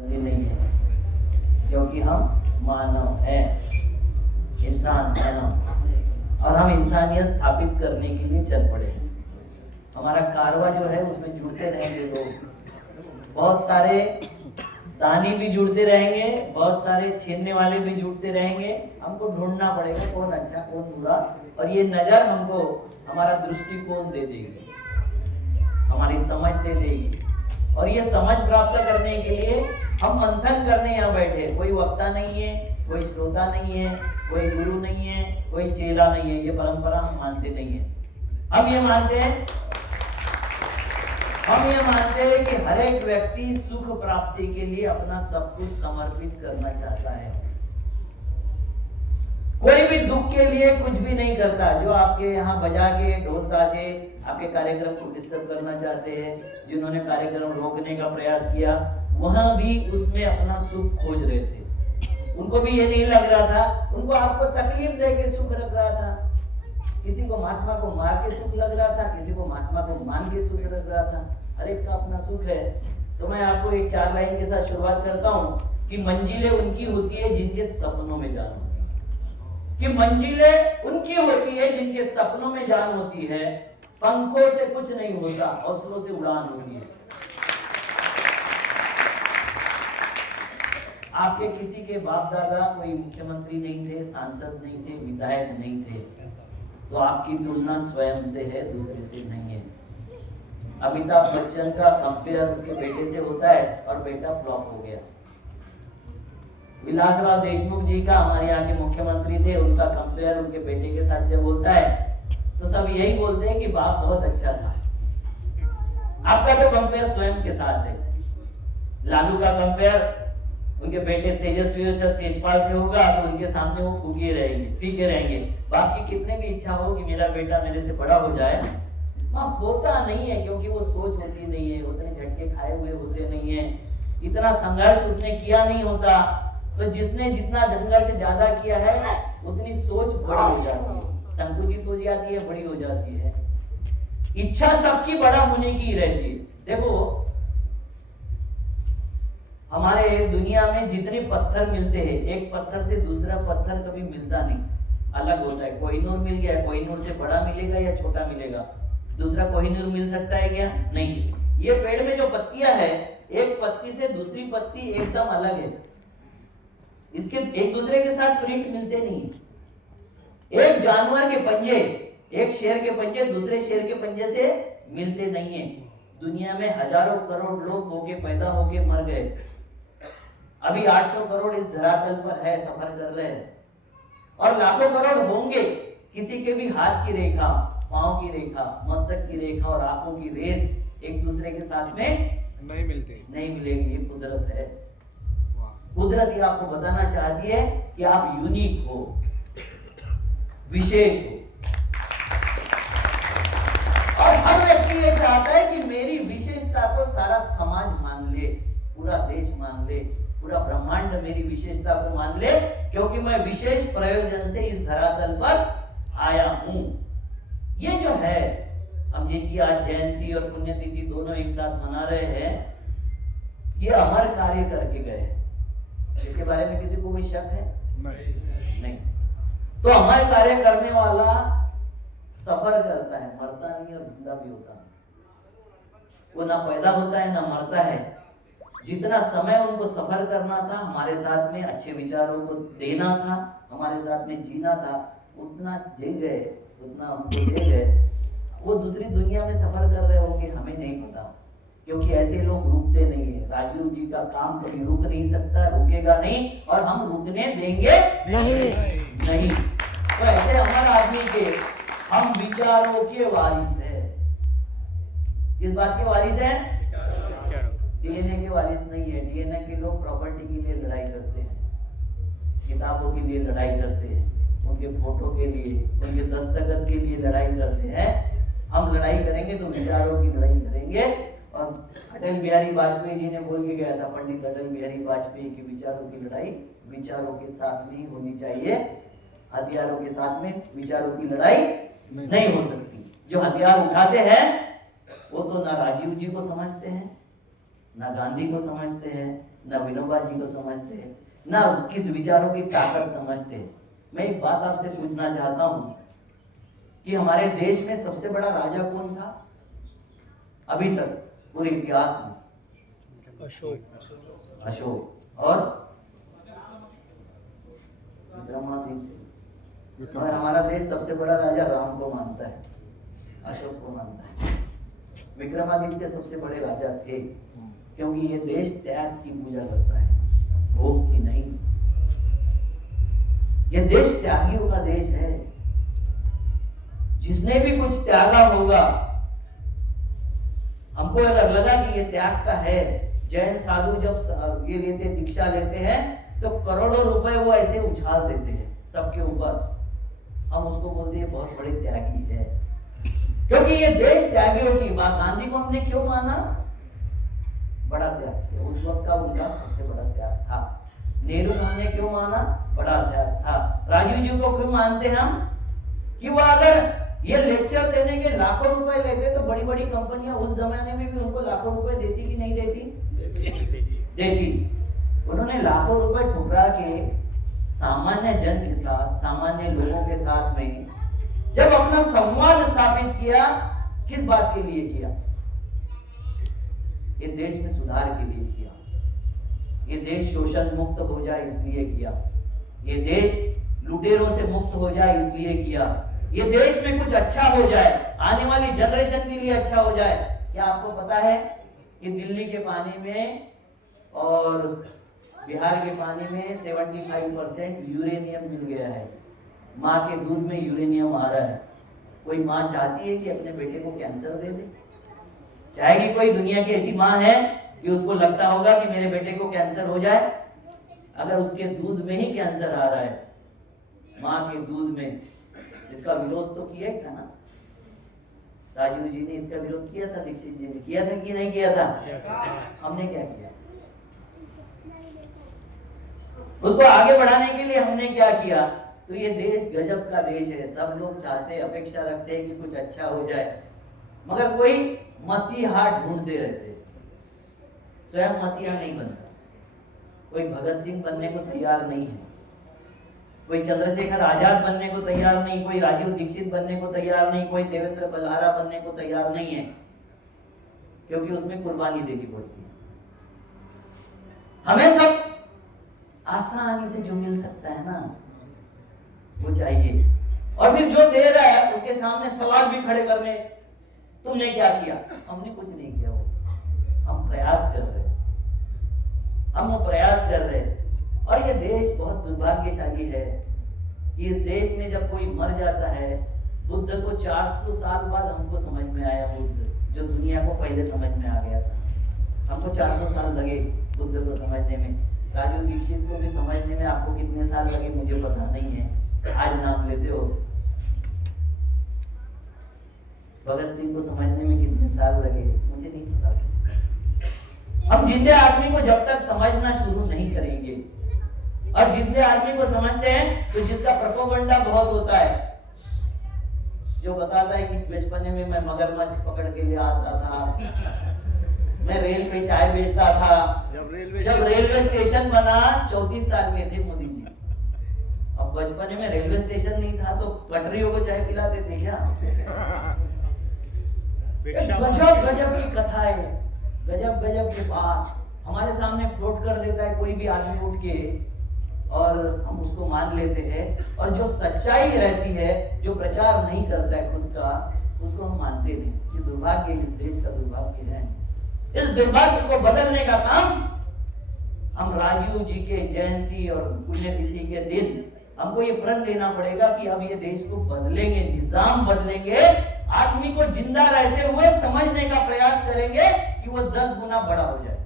नहीं है, क्योंकि हम मानव हैं, इंसान है हम, और हम इंसानियत स्थापित करने के लिए चल पड़े हैं। हमारा कारवा जो है उसमें जुड़ते रहेंगे लोग, बहुत सारे दानी भी जुड़ते रहेंगे, बहुत सारे छीनने वाले भी जुड़ते रहेंगे। हमको ढूंढना पड़ेगा कौन अच्छा कौन बुरा, और ये नजर हमको हमारा दृष्टिकोण दे देगी, हमारी समझ दे देगी। और ये समझ प्राप्त करने के लिए हम मंथन करने यहाँ बैठे। कोई वक्ता नहीं है, कोई श्रोता नहीं है, कोई गुरु नहीं है, कोई चेला नहीं है। ये परंपरा हम मानते नहीं है। हम ये मानते हैं कि हर एक व्यक्ति सुख प्राप्ति के लिए अपना सब कुछ समर्पित करना चाहता है। कोई भी दुख के लिए कुछ भी नहीं करता। जो आपके यहाँ बजा के ढोल ताशे आपके कार्यक्रम को डिस्टर्ब करना चाहते हैं, जिन्होंने कार्यक्रम रोकने का प्रयास किया, वहां भी उसमें अपना सुख खोज रहे थे। उनको भी ये नहीं लग रहा था, उनको आपको तकलीफ दे के सुख लग रहा था। किसी को महात्मा को मार के सुख लग रहा था, किसी को महात्मा को मान के सुख लग रहा था। हर एक का अपना सुख है। तो मैं आपको एक 4 लाइन के साथ शुरुआत करता हूँ कि मंजिलें उनकी होती है जिनके सपनों में जान होती है, कि मंजिलें उनकी होती है जिनके सपनों में जान होती है। पंखों से कुछ नहीं होता, हौसलों से उड़ान होती है। आपके किसी के बाप दादा कोई मुख्यमंत्री नहीं थे, सांसद नहीं थे, विधायक नहीं थे, तो आपकी तुलना स्वयं से है, दूसरे से नहीं है। अमिताभ बच्चन का कंपेयर उसके बेटे से होता है और बेटा फ्लॉप हो गया। विलासराव देशमुख जी का, हमारे यहाँ के मुख्यमंत्री थे, उनका कंपेयर उनके बेटे के साथ जब होता है तो सब यही बोलते हैं कि बाप बहुत अच्छा था। आपका तो कंपेयर स्वयं के साथ है। लालू का कंपेयर उनके बेटे तेजस्वी और तेजपाल से होगा तो उनके सामने वो फीके रहेंगे। बाप की कितने भी इच्छा हो कि मेरा बेटा मेरे से बड़ा हो जाए, होता नहीं है, क्योंकि वो सोच होती नहीं है, उतने झटके खाए हुए होते नहीं है, इतना संघर्ष उसने किया नहीं होता। तो जिसने जितना संघर्ष ज्यादा किया है उतनी सोच बड़ी हो जाती है, संकुचित हो जाती है, बड़ी हो जाती है। इच्छा सबकी बड़ा होने की रहती है। देखो हमारे दुनिया में जितने पत्थर मिलते हैं, एक पत्थर से दूसरा पत्थर कभी मिलता नहीं, अलग होता है। कोहिनूर मिल गया, कोहिनूर से बड़ा मिलेगा या छोटा मिलेगा? दूसरा कोहिनूर मिल सकता है क्या? नहीं। ये पेड़ में जो पत्तियां है, एक पत्ती से दूसरी पत्ती एकदम अलग है, इसके एक दूसरे के साथ प्रिंट मिलते नहीं। एक जानवर के पंजे, एक शेर के पंजे दूसरे शेर के पंजे से मिलते नहीं है। दुनिया में हजारों करोड़ लोग होके पैदा होके मर गए, अभी 800 करोड़ इस धरातल पर है, सफर कर रहे हैं, और लाखों करोड़ होंगे। किसी के भी हाथ की रेखा, पांव की रेखा, मस्तक की रेखा और आंखों की रेस एक दूसरे के साथ में नहीं मिलेगी। ये कुदरत है। कुदरत ये आपको बताना चाहती है कि आप यूनिक हो, विशेष हो। और हर व्यक्ति ये चाहता है कि मेरी विशेषता को सारा समाज मान ले, पूरा देश मान ले, पूरा ब्रह्मांड मेरी विशेषता को मान ले, क्योंकि मैं विशेष प्रयोजन से इस धरातल पर आया हूं। ये जो है, हम जिनकी आज जयंती और पुण्यतिथि दोनों एक साथ मना रहे हैं, ये अमर कार्य करके गए। इसके बारे में किसी को कोई शक है? नहीं। तो अमर कार्य करने वाला सफर करता है, मरता नहीं और जिंदा भी होता है। वो ना पैदा होता है ना मरता है। जितना समय उनको सफर करना था, हमारे साथ में अच्छे विचारों को देना था, हमारे साथ में जीना था, उतना दे गए, उतना हमको दे गए। वो दूसरी दुनिया में सफर कर रहे होंगे, हमें नहीं पता, क्योंकि ऐसे लोग रुकते नहीं है। राजीव जी का काम कभी रुक नहीं सकता, रुकेगा नहीं, और हम रुकने देंगे नहीं। तो ऐसे अमर आदमी के हम विचारों के वारिस हैं। किस बात के वारिस हैं? डीएनए के वारिस नहीं है। डीएनए के लोग प्रॉपर्टी के लिए लड़ाई करते हैं, किताबों के लिए लड़ाई करते हैं, उनके फोटो के लिए, उनके दस्तखत के लिए लड़ाई करते हैं। हम लड़ाई करेंगे तो विचारों की लड़ाई करेंगे। और अटल बिहारी वाजपेयी जी ने बोल के गया था, पंडित अटल बिहारी वाजपेयी की विचारों की लड़ाई विचारों के साथ नहीं होनी चाहिए, हथियारों के साथ में विचारों की लड़ाई नहीं हो सकती। जो हथियार उठाते हैं वो तो ना राजीव जी को समझते हैं, ना गांधी को समझते हैं, ना विनोबा जी को समझते, ना किस विचारों की ताकत समझते। मैं एक बात आपसे पूछना चाहता हूं कि हमारे देश में सबसे बड़ा राजा कौन था अभी तक पूरे इतिहास में? अशोक और विक्रमादित्य। और हमारा देश सबसे बड़ा राजा राम को मानता है, अशोक को मानता है। विक्रमादित्य सबसे बड़े राजा थे, क्योंकि ये देश त्याग की पूजा करता है, भोग की नहीं। ये देश त्यागियों का देश है। जिसने भी कुछ त्यागा होगा, हमको अगर लगा कि ये त्यागता है, जैन साधु जब ये लेते दीक्षा लेते हैं तो करोड़ों रुपए वो ऐसे उछाल देते हैं सबके ऊपर, हम उसको बोलते हैं बहुत बड़े त्यागी है, क्योंकि ये देश त्यागियों की बात। गांधी को हमने क्यों माना? बड़ा त्याग किया, उस वक्त का उनका सबसे बड़ा त्याग था। नेहरू को हमने क्यों माना? बड़ा त्याग था। राजीव जी को क्यों मानते हम? कि वो अगर ये लेक्चर देने के लाखों रुपए लेते तो बड़ी बड़ी कंपनियां उस जमाने में भी उनको लाखों रुपए देती कि नहीं देती? देती। उन्होंने लाखों रुपए ठुकरा के सामान्य जन के साथ, सामान्य लोगों के साथ में जब अपना संवाद स्थापित किया, किस बात के लिए किया? ये देश में सुधार के लिए किया, ये देश शोषण मुक्त हो जाए इसलिए किया, ये देश लुटेरों से मुक्त हो जाए इसलिए किया, ये देश में कुछ अच्छा हो जाए, आने वाली जनरेशन के लिए अच्छा हो जाए। क्या आपको पता है कि दिल्ली के पानी में और बिहार के पानी में 75% यूरेनियम मिल गया है। माँ के दूध में यूरेनियम आ रहा है। कोई माँ चाहती है कि अपने बेटे को कैंसर दे दे? चाहेगी कोई? दुनिया की ऐसी माँ है कि उसको लगता होगा कि मेरे बेटे को कैंसर हो जाए? अगर उसके दूध में ही कैंसर आ रहा है, माँ के दूध में, इसका विरोध तो किया था ना? राजीव जी ने इसका विरोध किया था, दीक्षित जी ने किया था कि नहीं किया था? हमने क्या किया? उसको आगे बढ़ाने के लिए हमने क्या किया? तो ये देश गजब का देश है। सब लोग चाहते, अपेक्षा रखते हैं कि कुछ अच्छा हो जाए, मगर कोई मसीहा ढूंढते रहते, स्वयं मसीहा नहीं बनता। कोई भगत सिंह बनने को तैयार नहीं है, कोई चंद्रशेखर आजाद बनने को तैयार नहीं, कोई राजीव दीक्षित बनने को तैयार नहीं, कोई देवेंद्र बल्हारा बनने को तैयार नहीं है, क्योंकि उसमें कुर्बानी देनी पड़ती है। हमें सब आसानी से जो मिल सकता है ना, वो चाहिए। और फिर जो दे रहा है उसके सामने सवाल भी खड़े करने, तुमने क्या किया? हमने कुछ नहीं किया, हम प्रयास कर रहे, हम वो प्रयास कर रहे। और ये देश बहुत दुर्भाग्यशाली है कि इस देश में जब कोई मर जाता है, बुद्ध को 400 साल बाद हमको समझ में आया, बुद्ध जो दुनिया को पहले समझ में आ गया था, हमको 400 साल लगे बुद्ध को समझने में। राजीव दीक्षित को भी समझने में आपको कितने साल लगे मुझे पता नहीं है, आज नाम लेते हो। भगत सिंह को समझने में कितने साल लगे मुझे नहीं पता। हम जिंदे आदमी को जब तक समझना शुरू नहीं करेंगे, और जितने आदमी को समझते हैं तो जिसका प्रोपेगेंडा बहुत होता है, जो बताता है कि बचपने में मैं मगरमच्छ पकड़ के ले आता था, मैं रेल पे चाय बेचता था। जब रेलवे स्टेशन बना 34 साल के थे मोदी जी। अब बचपने में रेलवे स्टेशन नहीं था तो पटरियों को चाय पिलाते थे क्या? गजब गजब की कथा है, गजब गजब की बात हमारे सामने फ्लोट कर देता है कोई भी आदमी उठ के, और हम उसको मान लेते हैं। और जो सच्चाई रहती है, जो प्रचार नहीं करता है खुद का, उसको हम मानते नहीं। ये दुर्भाग्य, इस देश का दुर्भाग्य है। इस दुर्भाग्य को बदलने का काम हम राजीव जी के जयंती और पुण्यतिथि के दिन हमको ये प्रण लेना पड़ेगा कि अब ये देश को बदलेंगे, निजाम बदलेंगे, आदमी को जिंदा रहते हुए समझने का प्रयास करेंगे कि वो 10 गुना बड़ा हो जाए।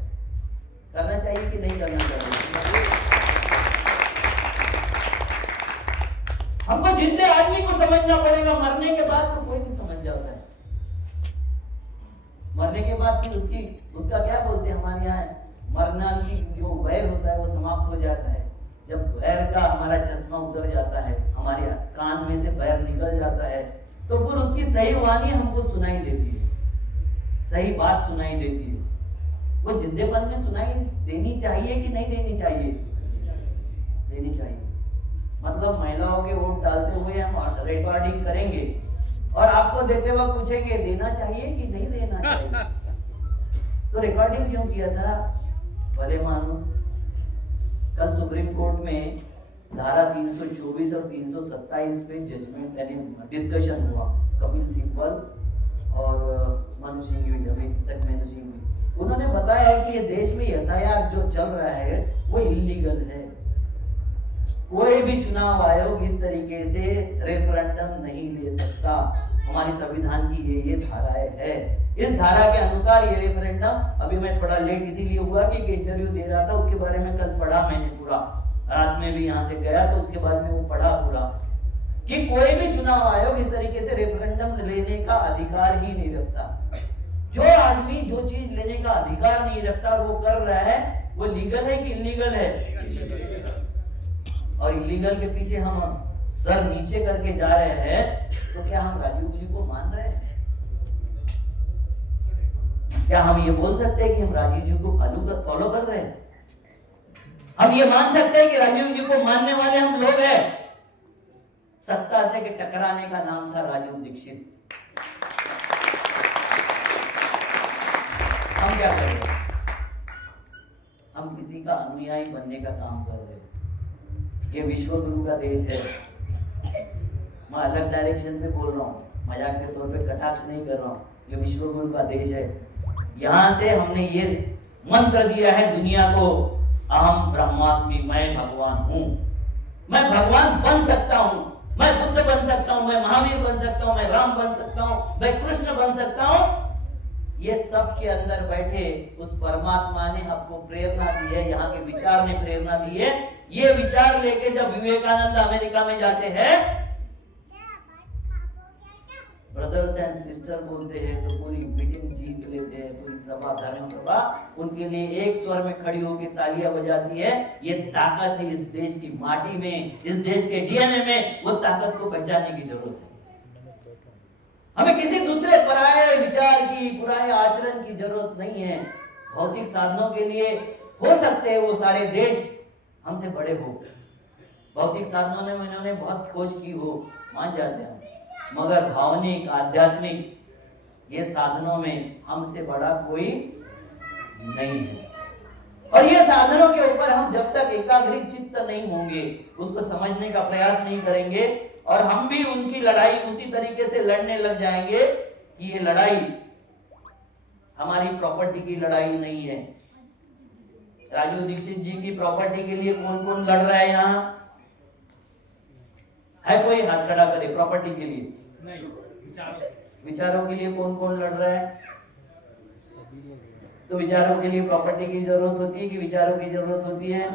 करना चाहिए कि नहीं करना चाहिए? हमको जिंदे आदमी को समझना पड़ेगा। मरने के बाद तो कोई भी समझ जाता है, मरने के बाद फिर उसका क्या बोलते हैं हमारे यहाँ, मरना की जो वैर होता है वो समाप्त हो जाता है। जब वैर का हमारा चश्मा उतर जाता है, हमारे कान में से वैर निकल जाता है, तो फिर उसकी सही वाणी हमको सुनाई देती है, सही बात सुनाई देती है। वो जिंदेपन में सुनाई देनी चाहिए कि नहीं देनी चाहिए? देनी चाहिए। मतलब महिलाओं के वोट डालते हुए हम रिकॉर्डिंग करेंगे और आपको देते वक्त पूछेंगे देना चाहिए कि नहीं देना चाहिए। तो रिकॉर्डिंग क्यों किया था? भले मानुस। कल सुप्रीम कोर्ट में धारा 324 और 327 पे जजमेंट यानी डिस्कशन हुआ। कपिल सिब्बल और मनु सिंघवी, अभी तक मनु सिंघवी, उन्होंने बताया कि ये देश में एसआईआर जो चल रहा है वो इलीगल है। कोई भी चुनाव आयोग इस तरीके से रेफरेंडम नहीं ले सकता। हमारी संविधान की ये धाराएं है। इस धारा के अनुसार ये रेफरेंडम, अभी मैं थोड़ा लेट इसीलिए हुआ कि इंटरव्यू दे रहा था, उसके बारे में कल पढ़ा मैंने पूरा, रात में भी यहाँ से गया तो उसके बाद में वो पढ़ा पूरा, कि कोई भी चुनाव आयोग इस तरीके से रेफरेंडम लेने का अधिकार ही नहीं रखता। जो आदमी जो चीज लेने का अधिकार नहीं रखता और वो कर रहा है, वो लीगल है कि इलीगल है? और इलीगल के पीछे हम सर नीचे करके जा रहे हैं, तो क्या हम राजीव जी को मान रहे हैं? क्या हम ये बोल सकते हैं कि हम राजीव जी को फॉलो कर रहे हैं? हम ये मान सकते हैं कि राजीव जी को मानने वाले हम लोग हैं? सत्ता से के टकराने का नाम था राजीव दीक्षित। हम क्या कर रहे हैं? हम किसी का अनुयायी बनने का काम कर रहे हैं। ये विश्व गुरु का देश है। मैं अलग डायरेक्शन में बोल रहा हूँ, मजाक के तौर पे कटाक्ष नहीं कर रहा हूँ। ये विश्व गुरु का देश है। यहाँ से हमने ये मंत्र दिया है दुनिया को, अहम ब्रह्मास्मि, मैं भगवान हूँ। मैं भगवान बन सकता हूँ, मैं बुद्ध बन सकता हूँ, मैं महावीर बन सकता हूँ, मैं राम बन सकता हूँ, मैं कृष्ण बन सकता हूँ। ये सब के अंदर बैठे उस परमात्मा ने आपको प्रेरणा दी है, यहाँ के विचार ने प्रेरणा दी है। ये विचार लेके जब विवेकानंद अमेरिका में जाते हैं, ब्रदर्स एंड सिस्टर बोलते हैं, तो पूरी मीटिंग जीत लेते हैं, पूरी सभा, धर्म सभा उनके लिए एक स्वर में खड़ी होकर तालियां बजाती है। ये ताकत है इस देश की माटी में, इस देश के डीएनए में। वो ताकत को पहचानने की जरूरत है। हमें किसी दूसरे पराये विचार की, पुराने आचरण की जरूरत नहीं है। भौतिक साधनों के लिए हो सकते हैं वो सारे देश हमसे बड़े हो, भौतिक साधनों में इन्होंने बहुत खोज की हो, मान जाते हैं, मगर भावनिक, आध्यात्मिक ये साधनों में हमसे बड़ा कोई नहीं है। और ये साधनों के ऊपर हम जब तक एकाग्रित चित्त नहीं होंगे, उसको समझने का प्रयास नहीं करेंगे, और हम भी उनकी लड़ाई उसी तरीके से लड़ने लग जाएंगे कि ये लड़ाई हमारी प्रॉपर्टी की लड़ाई नहीं है। राजीव दीक्षित जी की प्रॉपर्टी के लिए कौन कौन लड़ रहा है यहाँ? है कोई? हाथ खड़ा करे। प्रॉपर्टी के लिए नहीं, विचारों के लिए कौन कौन लड़ रहा है? तो विचारों के लिए प्रॉपर्टी की जरूरत होती है कि विचारों की जरूरत होती है?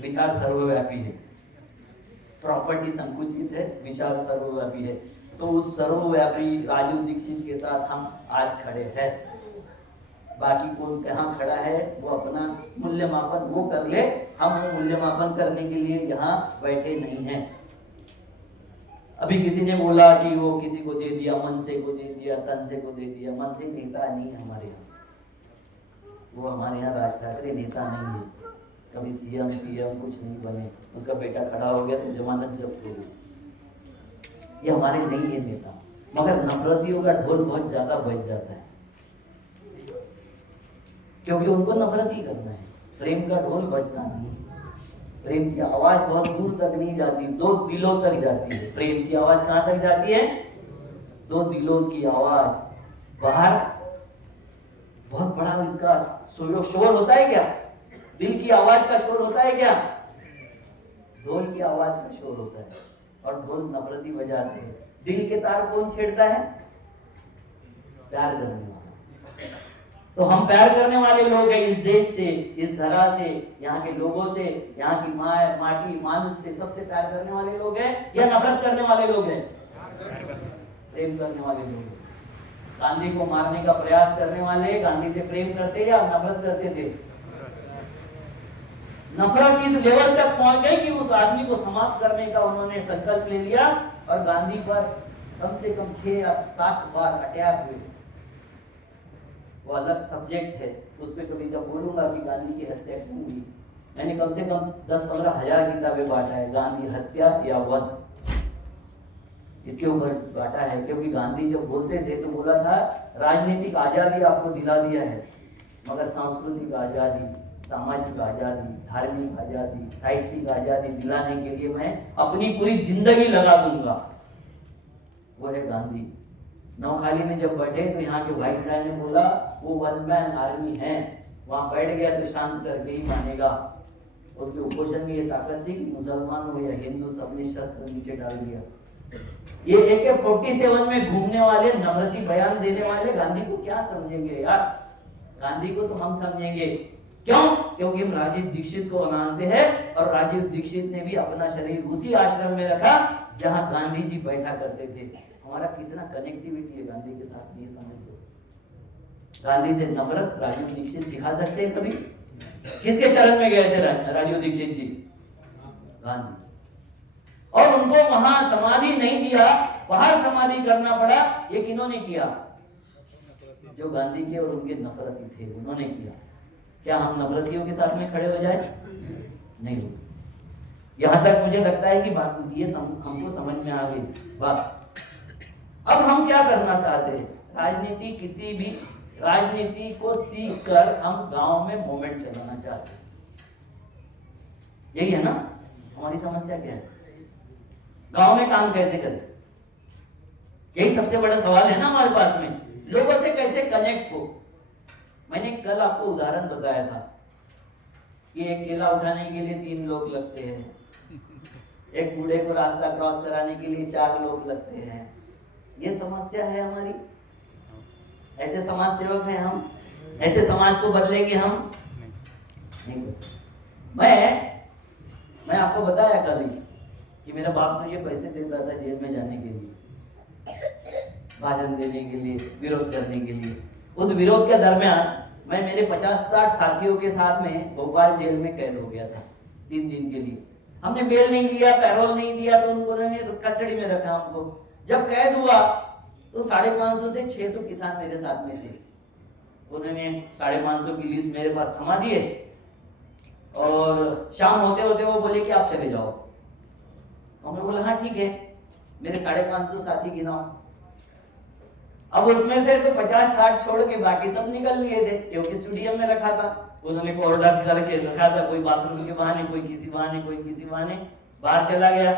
विचार सर्वव्यापी है, प्रॉपर्टी संकुचित है, विचार सर्वव्यापी है। तो उस सर्वव्यापी राजीव दीक्षित के साथ हम आज खड़े हैं। बाकी कौन कहाँ खड़ा है वो अपना मूल्यमापन वो कर ले, हम वो मूल्यमापन करने के लिए यहाँ बैठे नहीं हैं। अभी किसी ने बोला कि वो किसी को दे दिया, मनसे को दे दिया, तनसे को दे दिया। मनसे नेता नहीं है हमारे यहाँ, वो हमारे यहाँ राज ठाकरे नेता नहीं है। कभी सीएम पीएम कुछ नहीं बने, उसका बेटा खड़ा हो गया तो जमानत जब्त हो गई। ये हमारे नहीं है नेता, मगर नफरतियों का ढोल बहुत ज्यादा बज जाता है, क्योंकि उनको नफरत ही करना है। प्रेम का ढोल बजता नहीं, प्रेम की आवाज बहुत दूर तक नहीं जाती, दो दिलों तक जाती है। प्रेम की आवाज कहाँ तक जाती है? दो दिलों की आवाज। बाहर बहुत बड़ा इसका शोर होता है क्या? दिल की आवाज का शोर होता है क्या? ढोल की आवाज का शोर होता है, और ढोल नफरती बजाते हैं। दिल के तार कौन छेड़ता है? प्यार करने वाला। तो हम प्यार करने वाले लोग हैं इस देश से, इस धरा से, यहाँ के लोगों से, यहाँ की माटी मानुष से। सबसे प्यार करने वाले लोग हैं या नफरत करने वाले लोग हैं? प्रेम करने वाले लोग हैं। गांधी को मारने का प्रयास करने वाले गांधी से प्रेम करते या नफरत करते थे? नफरत इस लेवल तक पहुंच गई कि उस आदमी को समाप्त करने का उन्होंने संकल्प ले लिया, और गांधी पर कम से कम 6 या 7 बार अटैक हुए। वो अलग सब्जेक्ट है, उस पर कभी जब बोलूंगा कि गांधी की हत्या क्यों हुई। मैंने कम से कम 10-15 हजार किताबें बांटा है, गांधी हत्या या वध, इसके ऊपर बांटा है। क्योंकि गांधी जब बोलते थे तो बोला था राजनीतिक आजादी आपको दिला दिया है, मगर सांस्कृतिक आजादी, सामाजिक आजादी, धार्मिक आजादी, साहित्यिक आजादी दिलाने के लिए मैं अपनी पूरी जिंदगी लगा दूंगा। वो है गांधी। नौखाली में जब बैठे तो यहाँ के वाइसराय ने बोला वो वन मैन आर्मी है, वहां बैठ गया तो शांत करके ही मानेगा। उसके उपोषण में ये ताकत थी कि मुसलमान हो या हिंदू सबने शस्त्र नीचे डाल दिया। ये AK-47 में घूमने वाले नम्रती बयान देने वाले गांधी को क्या समझेंगे यार? गांधी को तो हम समझेंगे, क्यों? क्योंकि हम राजीव दीक्षित को मानते हैं और राजीव दीक्षित ने भी अपना शरीर उसी आश्रम में रखा जहां गांधी जी बैठा करते थे। हमारा कितना कनेक्टिविटी है गांधी के साथ, ये समझ लो। गांधी से नफरत राजीव दीक्षित सिखा सकते हैं कभी? किसके शरण में गए थे राजीव दीक्षित जी? गांधी। और उनको वहां समाधि नहीं दिया, बाहर समाधि करना पड़ा। ये किन्होंने किया? जो गांधी के और उनके नफरती थे उन्होंने किया। क्या हम नफरतियों के साथ में खड़े हो जाए? नहीं हो। यहां तक मुझे लगता है कि बात ये हमको समझ में आ गई बात। अब हम क्या करना चाहते हैं? राजनीति, किसी भी राजनीति को सीख कर हम गांव में मूवमेंट चलाना चाहते हैं। यही है ना हमारी समस्या? क्या है? गांव में काम कैसे करें? यही सबसे बड़ा सवाल है ना हमारे पास में। लोगों से कैसे कनेक्ट हो? मैंने कल आपको उदाहरण बताया था कि एक केला उठाने के लिए 3 लोग लगते हैं, एक बूढ़े को रास्ता क्रॉस कराने के लिए 4 लोग लगते हैं। ये समस्या है हमारी। ऐसे समाज सेवक हैं हम? ऐसे समाज को बदलेंगे हम? नहीं। मैं आपको बताया कल कि मेरा बाप मुझे पैसे देता था जेल में जाने के लिए, भाषण देने के लिए, विरोध करने के लिए। उस विरोध के दरमियान मैं मेरे 50-60 साथियों के साथ में भोपाल जेल में कैद हो गया था 3 दिन के लिए। हमने बेल नहीं लिया, पैरोल नहीं दिया, तो उन्होंने कस्टडी में रखा हमको। जब कैद हुआ तो 550 से 600 किसान मेरे साथ में थे। उन्होंने 550 की लिस्ट मेरे पास थमा दिए और शाम होते होते वो बोले कि आप चले जाओ। हमने बोला हाँ ठीक है, मेरे 550 साथी गिनाओ। अब उसमें से तो 50-60 छोड़ के बाकी सब निकल लिए थे, क्योंकि स्टूडियो में रखा था। उन्होंने ऑर्डर करके रखा था, कोई बाथरूम के बहाने, कोई किसी बहाने बाहर चला गया।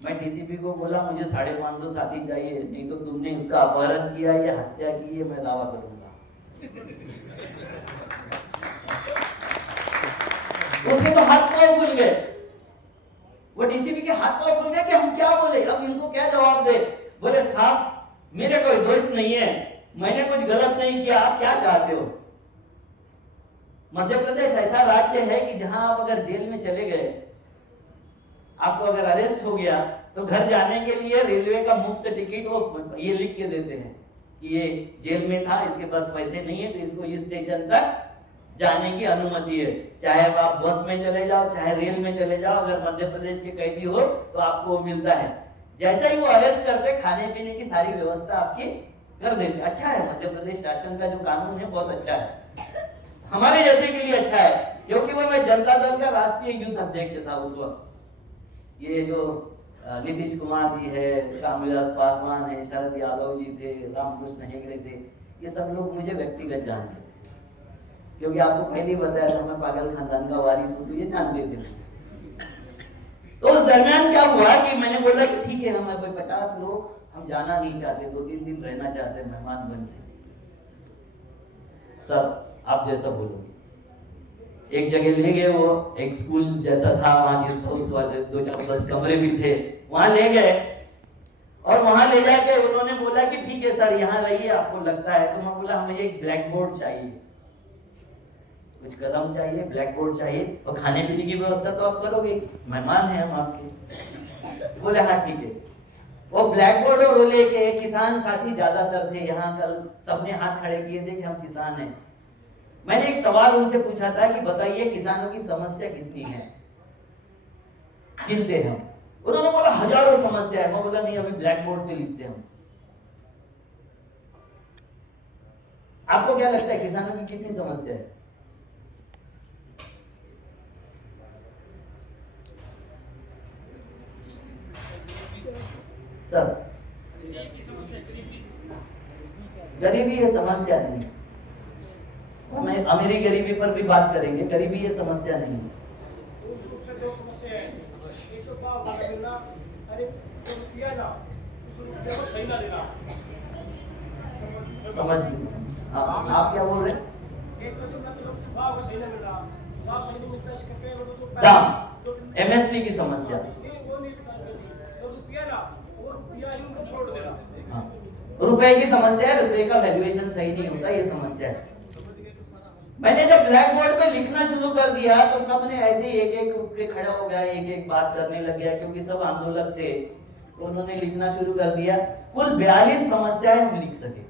मैं डीसीपी को बोला मुझे 550 साथी चाहिए, नहीं तो तुमने उसका अपहरण किया या हत्या की है, मैं दावा करूंगा। उसके तो हाथ पांव खुल गए, वो डीसीपी के हाथ पांव खुल गए कि हम क्या बोले, अब इनको क्या जवाब दे। बोले साहब मेरे कोई दोष नहीं है, मैंने कुछ गलत नहीं किया, आप क्या चाहते हो? मध्य प्रदेश ऐसा राज्य है कि जहां आप अगर जेल में चले गए, आपको अगर अरेस्ट हो गया तो घर जाने के लिए रेलवे का मुफ्त टिकट वो ये लिख के देते हैं कि ये जेल में था, इसके पास पैसे नहीं है तो इसको इस स्टेशन तक जाने की अनुमति है। चाहे आप बस में चले जाओ, चाहे रेल में चले जाओ, अगर मध्य प्रदेश के कैदी हो तो आपको वो मिलता है। जैसे ही वो अरेस्ट करते, खाने पीने की सारी व्यवस्था आपकी कर देते। अच्छा है, मध्य प्रदेश शासन का जो कानून है बहुत अच्छा है, हमारे जैसे के लिए अच्छा है। क्योंकि वो मैं जनता दल का राष्ट्रीय यूथ अध्यक्ष था उस वक्त। ये जो नीतीश कुमार जी है, रामविलास पासवान है, शरद यादव जी थे, रामकृष्ण हेगड़े थे, ये सब लोग मुझे व्यक्तिगत जानते थे। क्योंकि आपको पहले ही बताया था मैं पागल खानदान का वारिस हूं, तो ये जानते थे। तो उस दरमियान क्या हुआ कि मैंने बोला कि ठीक है, हमें कोई 50 लोग हम जाना नहीं चाहते, 2-3 दिन रहना चाहते, मेहमान बन के। सब आप जैसा बोलो। एक जगह ले गए, वो एक स्कूल जैसा था, वहां गेस्ट हाउस वाले 2-4 कमरे भी थे, वहां ले गए। और वहां ले जाके उन्होंने बोला कि ठीक है सर यहाँ रहिए, आपको लगता है। तो मैं बोला हमें एक ब्लैक बोर्ड चाहिए, कुछ कलम चाहिए, ब्लैक बोर्ड चाहिए, और खाने पीने की व्यवस्था तो आप करोगे, मेहमान है हम आपके। बोले हाँ ठीक है। वो ब्लैक बोर्ड और रोले के किसान साथी ज्यादातर थे यहाँ, कल सबने हाथ खड़े किए थे कि हम किसान हैं। मैंने एक सवाल उनसे पूछा था कि बताइए किसानों की समस्या कितनी है, गिनते हम। उन्होंने बोला हजारों समस्या है। मैं बोला नहीं, अभी ब्लैक बोर्ड पे लिखते हम। आपको क्या लगता है किसानों की कितनी समस्या है? सब गरीबी ये समस्या नहीं है। हमें अमीरी गरीबी पर भी बात करेंगे, गरीबी ये समस्या नहीं है। दो समस्या है, एक तो भाव वाला मिलना, अरे जो रुपया ना उस रुपये को सही ना देना। समझ गए? आप क्या बोल रहे हैं? एक तो जो मतलब भाव को सही ना मिल रहा, भाव सही नहीं मिलता इसके पे वो तो दाम एमएसपी की समस्या, वो नहीं तो रुपया ना वो रुपया ही उनको फ्रॉड दे रहा। हाँ, रुपए की समस्या है, रुपए का वैल्यूएशन सही नहीं होता, ये समस्या है। मैंने जब ब्लैक बोर्ड पे लिखना शुरू कर दिया तो सबने ऐसे ही एक एक उठ के खड़ा हो गया, एक एक बात करने लग गया, क्योंकि सब आंदोलक थे तो उन्होंने लिखना शुरू कर दिया। कुल 42 समस्याएं हम लिख सके,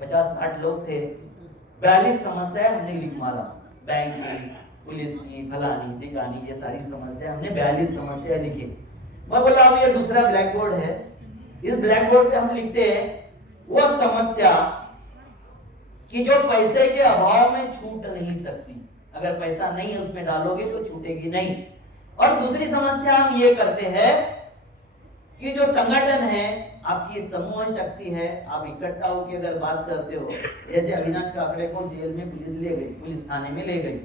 50-60 लोग थे, 42 समस्याएं हमने लिख मारा। बैंक की, पुलिस की, फलानी ढिकानी, ये सारी समस्या हमने 42 समस्याएं लिखी। मैं बोला अब ये दूसरा ब्लैक बोर्ड है, इस ब्लैक बोर्ड पे हम लिखते हैं वो समस्या कि जो पैसे के अभाव में छूट नहीं सकती, अगर पैसा नहीं है उसमें डालोगे तो छूटेगी नहीं। और दूसरी समस्या हम ये करते हैं कि जो संगठन है, आपकी समूह शक्ति है, आप इकट्ठा होकर अगर बात करते हो, जैसे अविनाश काकड़े को जेल में पुलिस ले गई, पुलिस थाने में ले गई,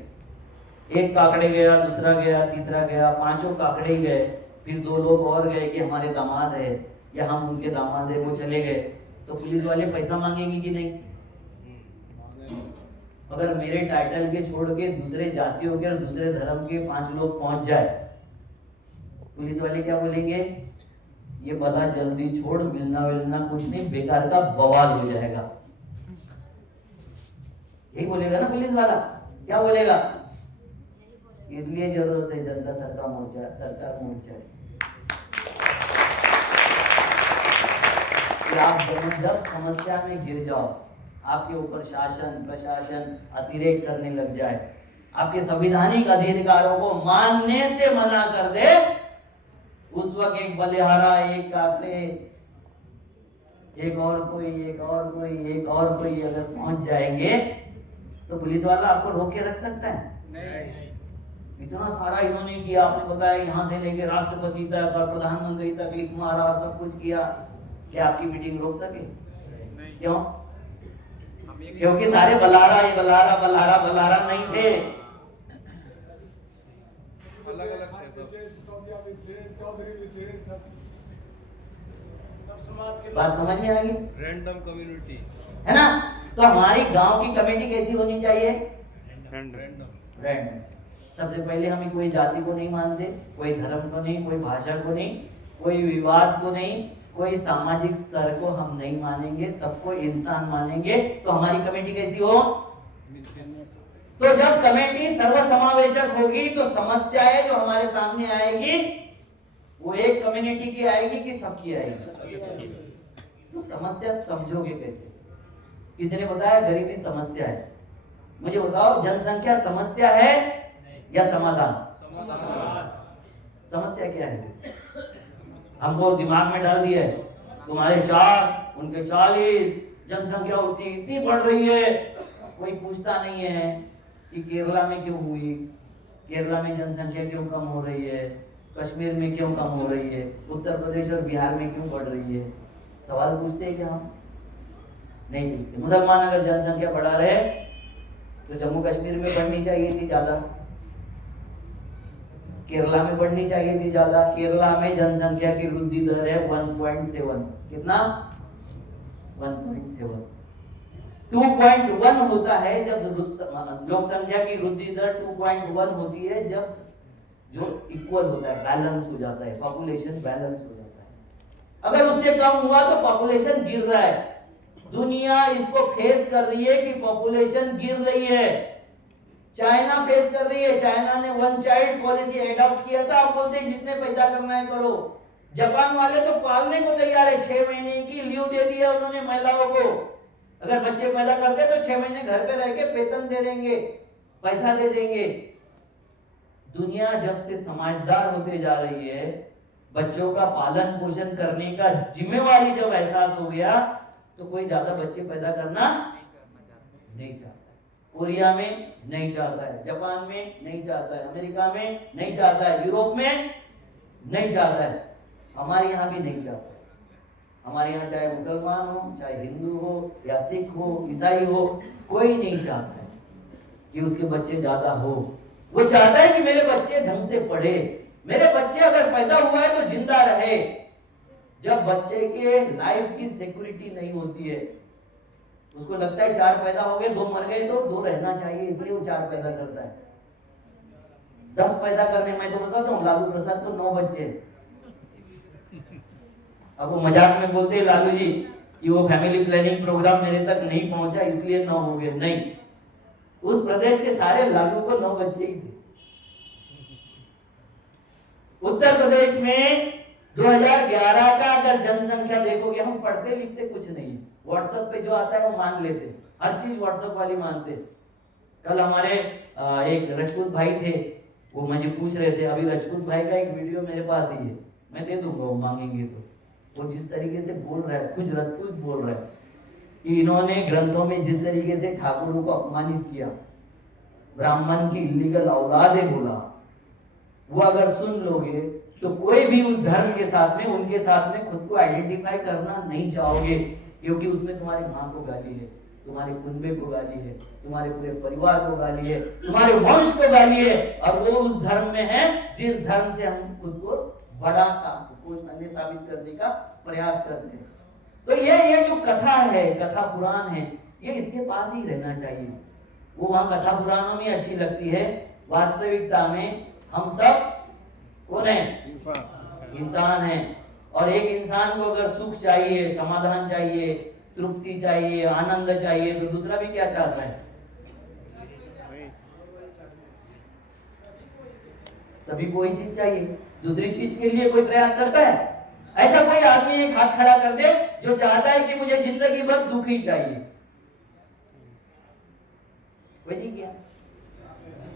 एक काकड़े गया, दूसरा गया, तीसरा गया, 5 काकड़े ही गए, फिर 2 लोग और गए कि हमारे दामाद है या हम उनके दामाद है, वो चले गए, तो पुलिस वाले पैसा मांगेंगे कि नहीं? अगर मेरे टाइटल के छोड़ के दूसरे जातियों के और दूसरे धर्म के 5 लोग पहुंच जाए, पुलिस वाले क्या बोलेंगे? ये बला जल्दी छोड़, मिलना मिलना कुछ नहीं, बेकार का बवाल हो जाएगा, यही बोलेगा ना पुलिस वाला। क्या बोलेगा? इसलिए जरूरत है जनता सरकार मोर्चा, सरकार मोर्चा। आप जब समस्या में गिर जाओ, आपके ऊपर शासन प्रशासन अतिरेक करने लग जाए, आपके संवैधानिक अधिकारों को मानने से मना कर दे, उस वक्त एक बलिहारा, एक काकड़े, एक और कोई, एक और कोई, एक और कोई अगर पहुंच जाएंगे तो पुलिस वाला आपको रोक के रख सकता है? नहीं। इतना सारा इन्होंने किया, आपने बताया यहाँ से लेके राष्ट्रपति तक और प्रधानमंत्री तक लिख मारा, सब कुछ किया, क्या आपकी मीटिंग रोक सके? क्यों? क्योंकि सारे बलारा, ये बलारा बलारा बलारा नहीं थे, अलग अलग बात समझ में आ गई? रैंडम कम्युनिटी है ना? तो हमारी गांव की कमेटी कैसी होनी चाहिए? रैंडम। सबसे पहले हम कोई जाति को नहीं मानते, कोई धर्म को नहीं, कोई भाषा को नहीं, कोई विवाद को नहीं, कोई सामाजिक स्तर को हम नहीं मानेंगे, सबको इंसान मानेंगे। तो हमारी कमेटी कैसी हो? तो जब कमेटी सर्वसमावेशक होगी तो समस्याएं जो हमारे सामने आएगी वो एक कम्युनिटी की आएगी कि सबकी आएगी? तो समस्या समझोगे कैसे? किसी ने बताया गरीबी समस्या है, मुझे बताओ जनसंख्या समस्या है या समाधान? समस्या क्या है? हमको दिमाग में डाल दिया है, तुम्हारे 4 उनके 40, जनसंख्या इतनी बढ़ रही है, कोई पूछता नहीं है कि केरला में क्यों हुई, केरला में जनसंख्या क्यों कम हो रही है, कश्मीर में क्यों कम हो रही है, उत्तर प्रदेश और बिहार में क्यों बढ़ रही है? सवाल पूछते हैं क्या हम? नहीं पूछते। मुसलमान अगर जनसंख्या बढ़ा रहे तो जम्मू कश्मीर में बढ़नी चाहिए थी ज्यादा, केरला में बढ़नी चाहिए थी ज्यादा। केरला में जनसंख्या की वृद्धि दर है 1.7, कितना? 1.7। 2.1 होता है जब लोक संख्या की वृद्धि दर 2.1 होती है, जब जो इक्वल होता है, बैलेंस हो जाता है, पॉपुलेशन बैलेंस हो जाता है। अगर उससे कम हुआ तो पॉपुलेशन गिर रहा है। दुनिया इसको फेस कर रही है कि पॉपुलेशन गिर रही है। चाइना फेस कर रही है, चाइना ने 1 चाइल्ड पॉलिसी एडॉप्ट किया था, आप बोलते हैं जितने पैदा करना है करो। जापान वाले तो पालने को तैयार है, 6 महीने की लीव दे दिया उन्होंने महिलाओं को, अगर बच्चे पैदा करते तो 6 महीने घर पे रह के वेतन दे देंगे, पैसा दे देंगे। दुनिया जब से समझदार होते जा रही है, बच्चों का पालन पोषण करने का जिम्मेवारी जब एहसास हो गया, तो कोई ज्यादा बच्चे पैदा करना नहीं चाहता है, कोरिया में नहीं चाहता है, जापान में नहीं चाहता है, अमेरिका में नहीं चाहता है, यूरोप में नहीं चाहता है, हमारे यहाँ भी नहीं चाहता है। हमारे यहाँ चाहे मुसलमान हो, चाहे हिंदू हो या सिख हो, ईसाई हो, कोई नहीं चाहता है कि उसके बच्चे ज्यादा हो। वो चाहता है कि मेरे बच्चे ढंग से पढ़े, मेरे बच्चे अगर पैदा हुआ है तो जिंदा रहे। जब बच्चे के लाइफ की सिक्योरिटी नहीं होती है, उसको लगता है 4 पैदा हो गए, 2 मर गए तो 2 रहना चाहिए, इसलिए वो 4 पैदा करता है। 10 पैदा करने में तो बताता हूँ, लालू प्रसाद को 9 बच्चे। अब वो मजाक में बोलते हैं लालू जी कि वो फैमिली प्लानिंग प्रोग्राम मेरे तक नहीं पहुंचा इसलिए 9 हो गए। नहीं, उस प्रदेश के सारे लालू को 9 बच्चे ही थे। उत्तर प्रदेश में 2011 का अगर जनसंख्या देखोगे, हम पढ़ते लिखते कुछ नहीं, व्हाट्सएप पे जो आता है वो मान लेते, हर चीज व्हाट्सएप वाली मानते। कल हमारे एक राजपूत भाई थे, वो मुझे पूछ रहे थे, अभी राजपूत भाई का एक वीडियो मेरे पास ही है, मैं दे दूंगा वो मांगेंगे तो। वो जिस तरीके से बोल रहा है, कुछ राजपूत बोल रहा है कि इन्होंने ग्रंथों में जिस तरीके से ठाकुरों को अपमानित किया, ब्राह्मण की इलीगल औलादे बोला, वो अगर सुन लोगे तो कोई भी उस धर्म के साथ में, उनके साथ में खुद को आइडेंटिफाई करना नहीं चाहोगे, क्योंकि उसमें तुम्हारी माँ को गाली है, तुम्हारे कुनबे को गाली है, तुम्हारे पूरे परिवार को गाली है, तुम्हारे वंश को गाली है, और वो उस धर्म में है जिस धर्म से हम खुद को बड़ा अन्य साबित करने का प्रयास करते हैं। तो ये जो कथा है, कथा पुराण है, ये इसके पास ही रहना चाहिए। वो वहां कथा पुराणों में अच्छी लगती है, वास्तविकता में हम सब कौन है? इंसान है। और एक इंसान को अगर सुख चाहिए, समाधान चाहिए, तृप्ति चाहिए, आनंद चाहिए, तो दूसरा भी क्या चाहता है? सभी को वही चीज चाहिए, दूसरी चीज के लिए कोई प्रयास करता है? ऐसा कोई आदमी एक हाथ खड़ा कर दे जो चाहता है कि मुझे जिंदगी भर दुख ही चाहिए? कोई नहीं किया।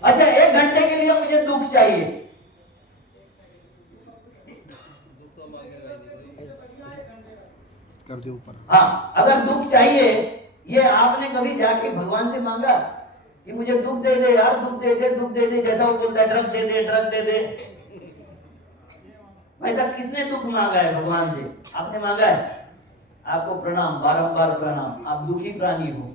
अच्छा, 1 घंटे के लिए मुझे दुख चाहिए, कर दे ऊपर। हाँ, अगर दुख चाहिए, ये आपने कभी जाके भगवान से मांगा कि मुझे दुख दे दे यार, दुख दे दे, दुख दे दे, जैसा वो बोलता है ड्रग दे दे, ड्रग दे दे। वैसा किसने दुख मांगा है भगवान से? आपने मांगा है? आपको प्रणाम, बारंबार प्रणाम, आप दुखी प्राणी हो।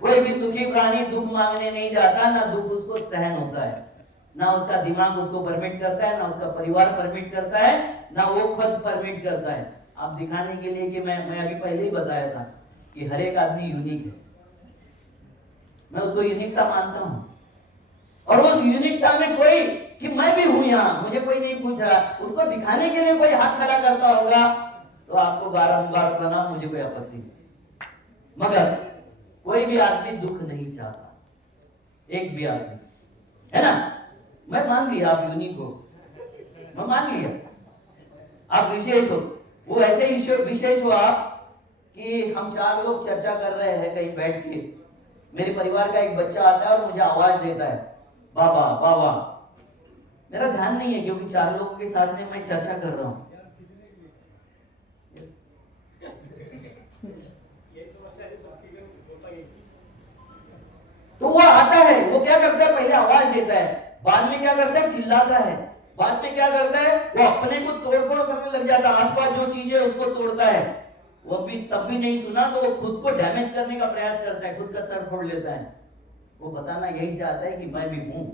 कोई भी सुखी प्राणी दुख मांगने नहीं जाता, ना दुख उसको सहन होता है, ना उसका दिमाग उसको परमिट करता है, ना उसका परिवार परमिट करता है, ना वो खुद परमिट करता है। आप दिखाने के लिए कि मैं अभी पहले ही बताया था कि हर एक आदमी यूनिक है, मैं उसको यूनिकता मानता हूं, और उस यूनिकता में कोई कि मैं भी हूं यहाँ, मुझे कोई नहीं पूछ रहा, उसको दिखाने के लिए कोई हाथ खड़ा करता होगा तो आपको बारंबार प्रणाम, मुझे कोई आपत्ति नहीं। मगर कोई भी आदमी दुख नहीं चाहता, एक भी आदमी, है ना? मैं मान लिया आप यूनिक हो, मैं मान लिया आप विशेष हो। वो ऐसे ही विशेष हो आप कि हम 4 लोग चर्चा कर रहे हैं कहीं बैठ के, मेरे परिवार का एक बच्चा आता है और मुझे आवाज देता है, बाबा बाबा। मेरा ध्यान नहीं है क्योंकि 4 लोगों के साथ में मैं चर्चा कर रहा हूं। तो वो आता है, वो क्या करता है? पहले आवाज देता है, बाद में क्या करता है? चिल्लाता है, बाद में क्या करता है? वो अपने को तोड़फोड़ करने लग जाता है, आसपास जो चीज है उसको तोड़ता है। वो भी तब भी नहीं सुना तो वो खुद को डैमेज करने का प्रयास करता है, खुद का सर फोड़ लेता है। वो बताना यही चाहता है कि मैं भी हूं,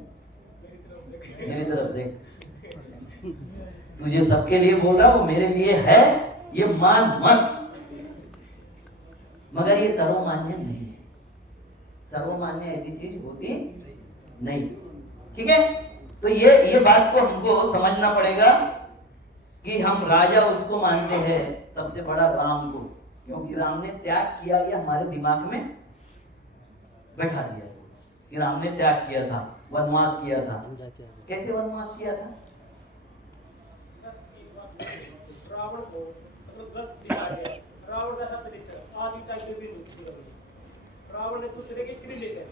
मेरी तरफ देख, तुझे सबके लिए बोल रहा, वो मेरे लिए है, ये मान मत। मगर ये सर्वमान्य नहीं है, सर्वमान्य ऐसी चीज होती नहीं। ठीक है, तो ये बात को हमको समझना पड़ेगा कि हम राजा उसको मानते हैं सबसे बड़ा राम को, क्योंकि राम ने त्याग किया, ये हमारे दिमाग में बैठा दिया कि राम ने त्याग किया था, वनवास किया था। कैसे वनवास किया था? रावण को मतलब गलत दिया गया, रावण का चरित्र आज की टाइम में भी नहीं। रावण ने दूसरे की स्त्री लेकर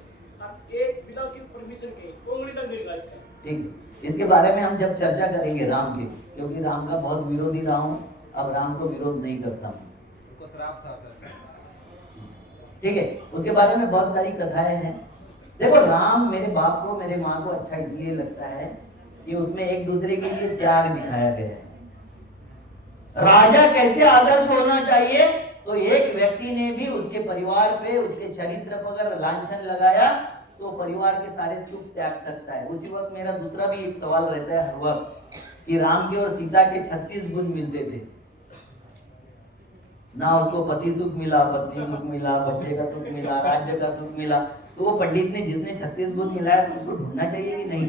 एक बिना उसकी परमिशन के उंगली तक नहीं लगाई। ठीक, इसके बारे में हम जब चर्चा करेंगे राम की, क्योंकि राम का बहुत विरोधी रहा हूं, अब राम को विरोध नहीं करता हूं। उनको श्राप था सर। ठीक है, उसके बारे में बहुत सारी कथाएं हैं। देखो, राम मेरे बाप को, मेरे माँ को अच्छा इसलिए लगता है कि उसमें एक दूसरे के लिए त्याग दिखाया गया है। राजा कैसे आदर्श होना चाहिए, तो एक व्यक्ति ने भी उसके परिवार पे, उसके चरित्र पर अगर लांछन लगाया तो परिवार के सारे सुख त्याग सकता है। उसी वक्त मेरा दूसरा भी एक सवाल रहता है हर वक्त कि राम के और सीता के 36 गुण मिलते थे ना, उसको पति सुख मिला, पत्नी सुख मिला, बच्चे का सुख मिला, राज्य का सुख मिला, तो वो पंडित ने जिसने 36 गुण मिलाया तो उसको ढूंढना चाहिए कि नहीं?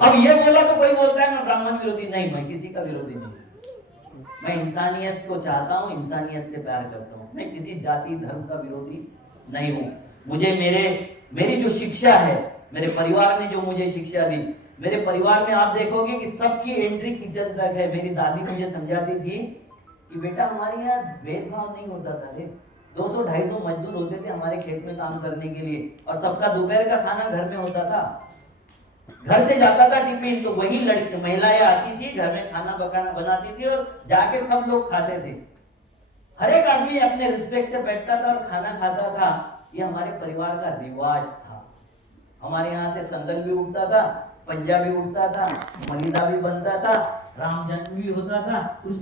अब ये बोला तो कोई बोलता है मैं ब्राह्मण विरोधी, नहीं, मैं किसी का विरोधी नहीं, मैं इंसानियत को चाहता हूँ, इंसानियत से प्यार करता हूँ, मैं किसी जाति धर्म का विरोधी नहीं हूँ। मुझे मेरी जो शिक्षा है, मेरे परिवार ने जो मुझे शिक्षा दी, मेरे परिवार में आप देखोगे कि सबकी एंट्री किचन तक है। मेरी दादी मुझे समझाती थी कि बेटा हमारे यहाँ भेदभाव नहीं होता था रे, 200-250 मजदूर होते थे हमारे खेत में काम करने के लिए, और सबका दोपहर का खाना घर में होता था। घर से जाता था टिफिन, तो वही लड़की महिलाएं आती थी, घर में खाना पकाना बनाती थी और जाके सब लोग खाते थे। हर एक आदमी अपने रिस्पेक्ट से बैठता था और खाना खाता था। ये हमारे परिवार का रिवाज था। हमारे यहाँ से संदल भी उठता था, पंजाबी उठता था, मलिदा भी बनता था, राम जन्म भी होता था।